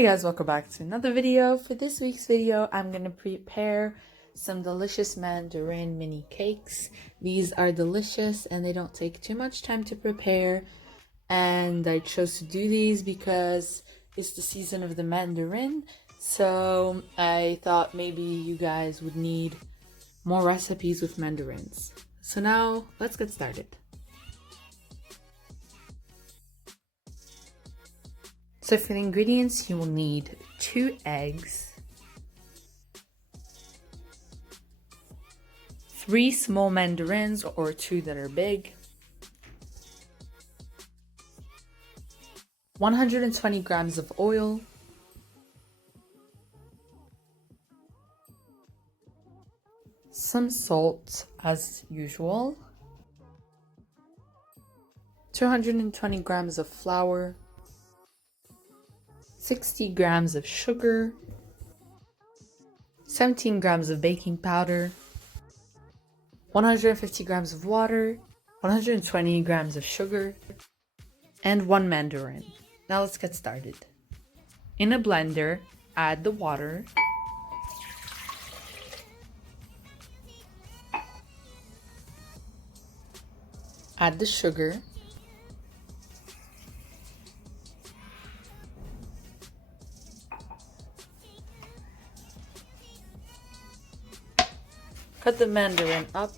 Hey guys, welcome back to another video. For this week's video, I'm going to prepare some delicious mandarin mini cakes. These are delicious and they don't take too much time to prepare. And I chose to do these because it's the season of the mandarin. So I thought maybe you guys would need more recipes with mandarins. So now let's get started. So for the ingredients, you will need 2 eggs, 3 small mandarins or 2 that are big, 120 grams of oil, some salt as usual, 220 grams of flour, 60 grams of sugar, 17 grams of baking powder, 150 grams of water, 120 grams of sugar, and 1 mandarin. Now let's get started. In a blender, add the water, add the sugar, cut the mandarin up,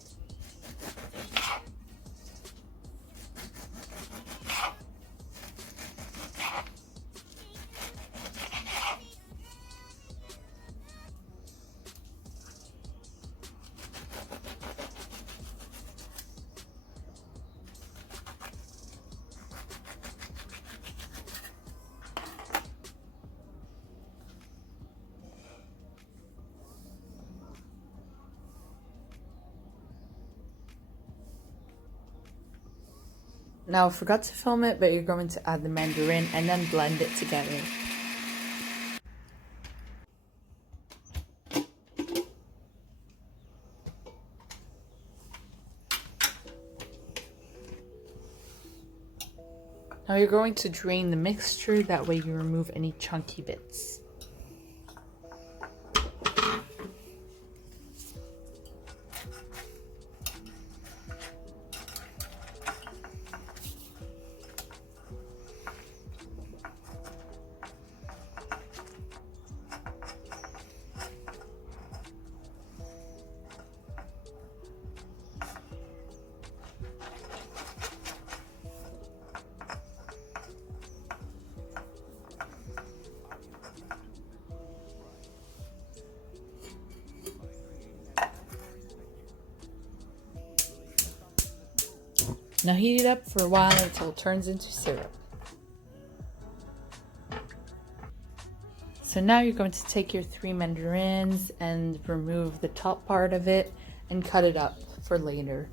Now I forgot to film it, but you're going to add the mandarin and then blend it together. Now you're going to drain the mixture, that way you remove any chunky bits. Now heat it up for a while until it turns into syrup. So now you're going to take your 3 mandarins and remove the top part of it and cut it up for later.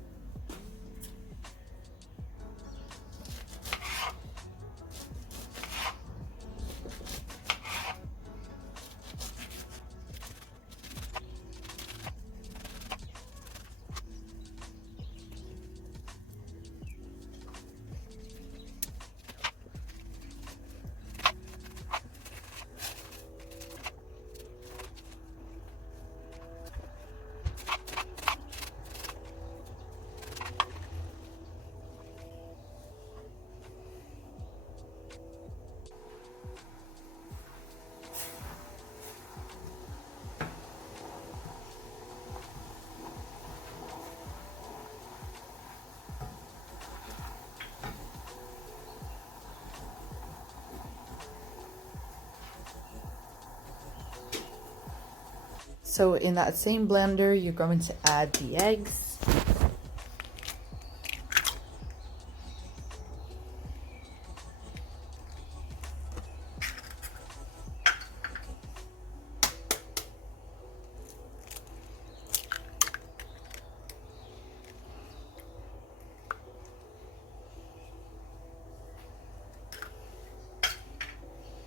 So in that same blender, you're going to add the eggs,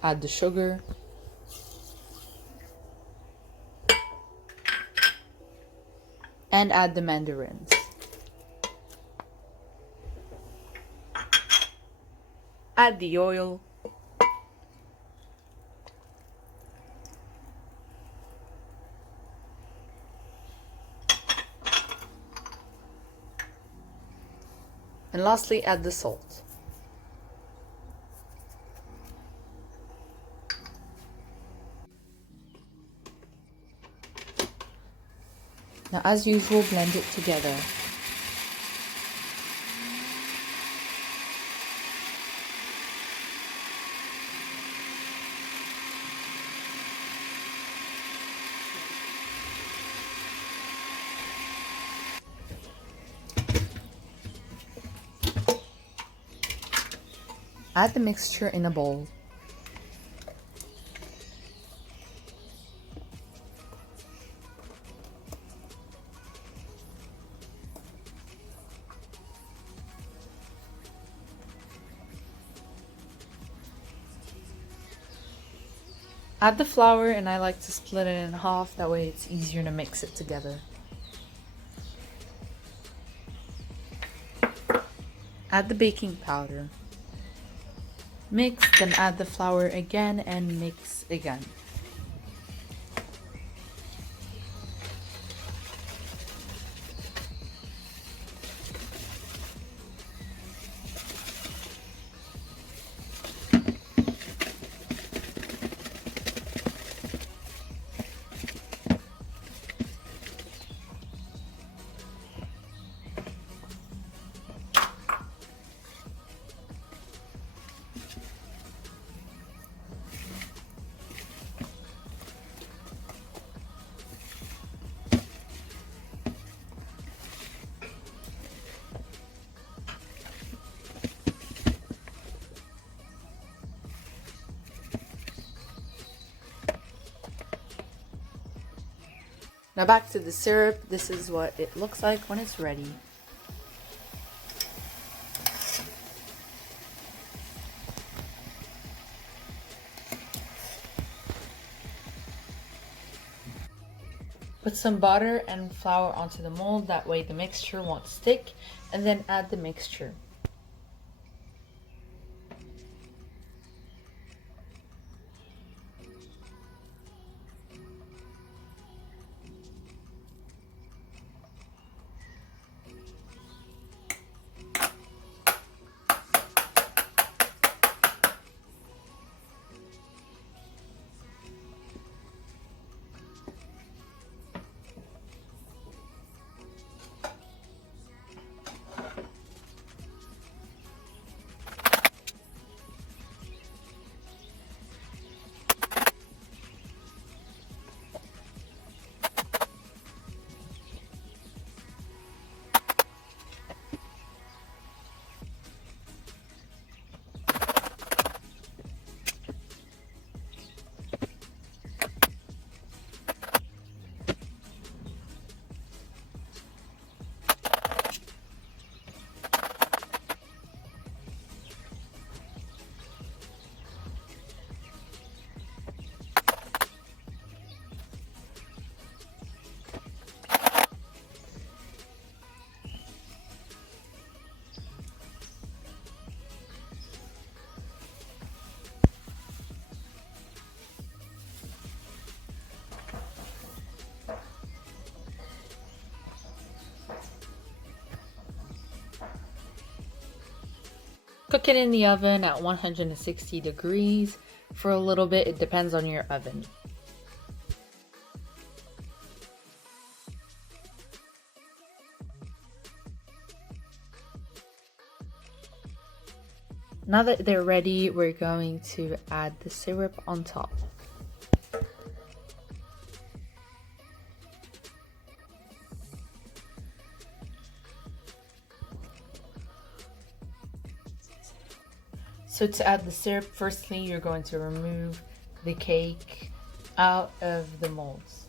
add the sugar, and add the mandarins. Add the oil, And lastly, add the salt. Now, as usual, blend it together. Add the mixture in a bowl. Add the flour, and I like to split it in half, that way it's easier to mix it together. Add the baking powder. Mix, then add the flour again and mix again. Now back to the syrup. This is what it looks like when it's ready. Put some butter and flour onto the mold, that way the mixture won't stick, and then add the mixture. Cook it in the oven at 160 degrees for a little bit. It depends on your oven. Now that they're ready, we're going to add the syrup on top. So to add the syrup, firstly you're going to remove the cake out of the molds.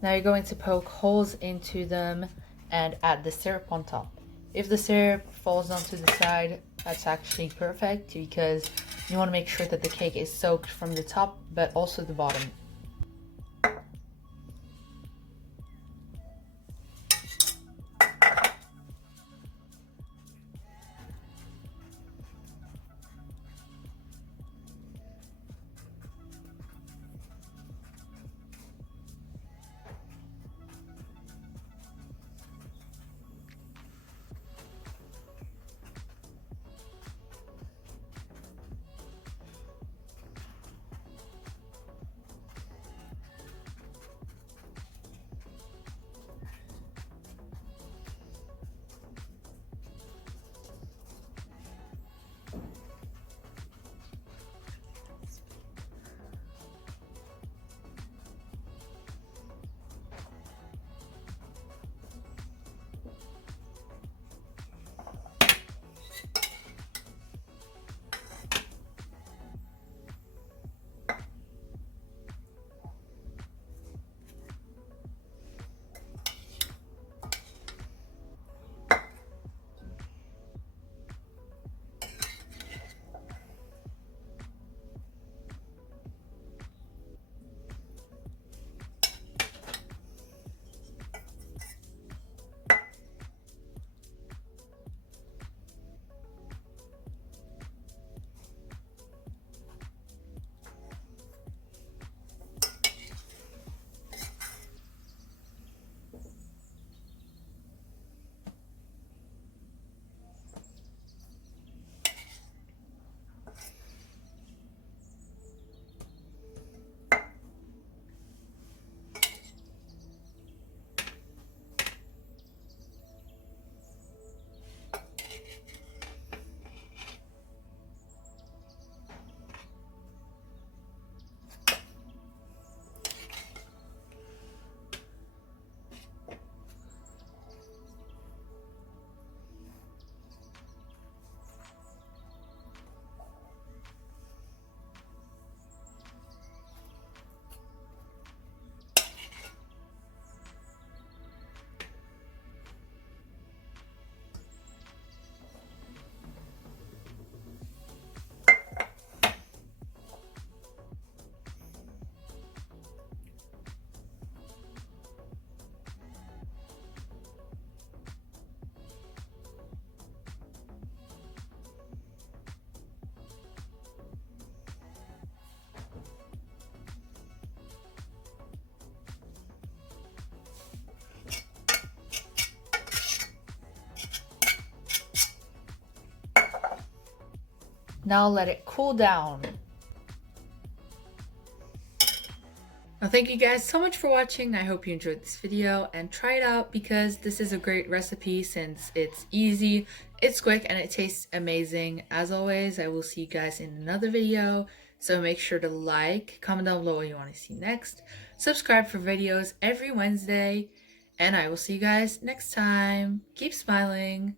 Now you're going to poke holes into them and add the syrup on top. If the syrup falls onto the side, that's actually perfect because you want to make sure that the cake is soaked from the top but also the bottom. Now let it cool down. Now thank you guys so much for watching. I hope you enjoyed this video and try it out because this is a great recipe since it's easy, it's quick, and it tastes amazing. As always, I will see you guys in another video. So make sure to like, comment down below what you want to see next, subscribe for videos every Wednesday, and I will see you guys next time. Keep smiling.